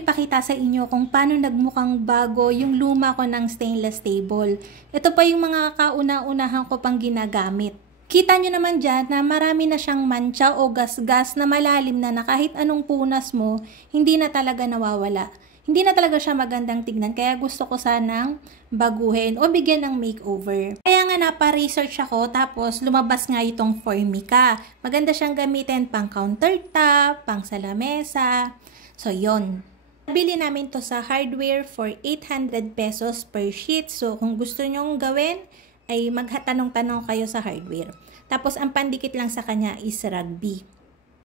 ipakita sa inyo kung paano nagmukhang bago yung luma ko ng stainless table. Ito pa yung mga kauna-unahan ko pang ginagamit. Kita nyo naman dyan na marami na siyang mancha o gas-gas na malalim na kahit anong punas mo, hindi na talaga nawawala. Hindi na talaga siya magandang tignan, kaya gusto ko sanang baguhin o bigyan ng makeover. Kaya nga napa-research ako, tapos lumabas nga itong Formica. Maganda siyang gamitin pang countertop, pang salamesa. So yon. Nabili namin to sa hardware for 800 pesos per sheet. So kung gusto nyong gawin, ay maghatanong-tanong kayo sa hardware. Tapos ang pandikit lang sa kanya is rugby.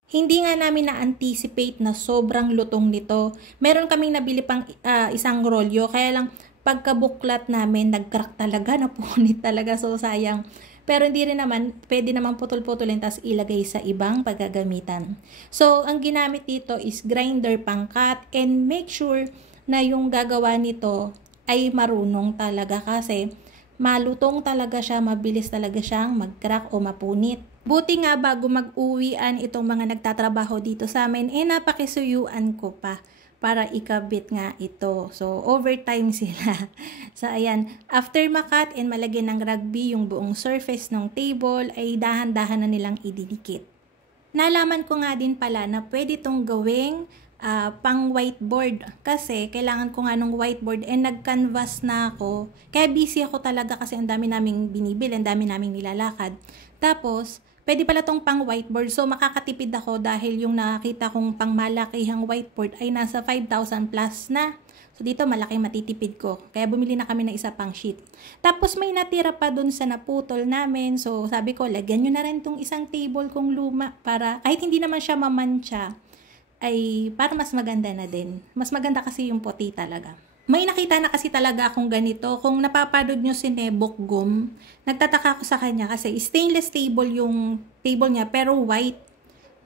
Hindi nga namin na-anticipate na sobrang lutong nito. Meron kaming nabili pang isang rolyo, kaya lang pagkabuklat namin, nag-crack talaga, napunit talaga, so sayang. Pero hindi rin naman, pwede naman putol-putulin tas ilagay sa ibang paggagamitan. So, ang ginamit dito is grinder pang cut, and make sure na yung gagawa nito ay marunong talaga kasi malutong talaga siya, mabilis talaga siyang mag-crack o mapunit. Buti nga bago mag-uwian itong mga nagtatrabaho dito sa amin, napakisuyuan ko pa para ikabit nga ito. So, overtime sila. So, ayan. After makat and malagyan ng rugby yung buong surface ng table, ay dahan-dahan na nilang ididikit. Nalaman ko nga din pala na pwede itong gawing pang whiteboard. Kasi, kailangan ko nga ng whiteboard and nag-canvas na ako. Kaya busy ako talaga kasi ang dami naming binibili, ang dami naming nilalakad. Tapos, pwede pala tong pang whiteboard. So, makakatipid ako dahil yung nakita kong pang malakihang whiteboard ay nasa 5,000 plus na. So, dito malaki matitipid ko. Kaya bumili na kami ng isa pang sheet. Tapos, may natira pa dun sa naputol namin. So, sabi ko, lagyan nyo na rin tong isang table kong luma para kahit hindi naman siya mamantsa, ay para mas maganda na din. Mas maganda kasi yung puti talaga. May nakita na kasi talaga akong ganito. Kung napapanood nyo si Nebok Gum, nagtataka ako sa kanya kasi stainless table yung table niya pero white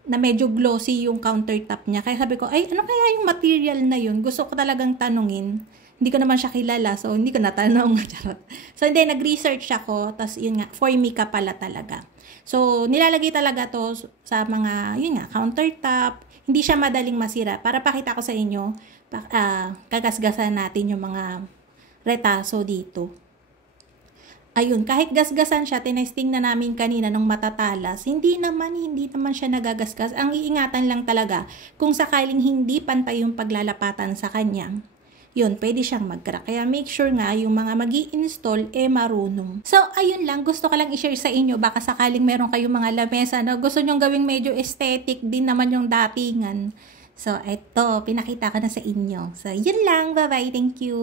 na medyo glossy yung countertop niya. Kaya sabi ko, ay ano kaya yung material na yun? Gusto ko talagang tanungin. Hindi ko naman siya kilala, so hindi ko natanong. So hindi, nag-research ako, tapos yun nga, Formica pala talaga. So nilalagay talaga to sa mga, yun nga, countertop. Hindi siya madaling masira. Para pakita ko sa inyo, kagasgasan natin yung mga retaso dito. Ayun, kahit gasgasan siya, tinesting na namin kanina nung matatalas, hindi naman siya nagagasgas. Ang iingatan lang talaga, kung sakaling hindi pantay yung paglalapatan sa kanya, yun, pwede siyang mag-crack. Kaya make sure nga yung mga magi-install marunong. So, ayun lang. Gusto ko lang i-share sa inyo. Baka sakaling meron kayong mga lamesa na gusto nyong gawing medyo aesthetic din naman yung datingan. So, ito, pinakita ko na sa inyo. So, yun lang. Bye-bye. Thank you.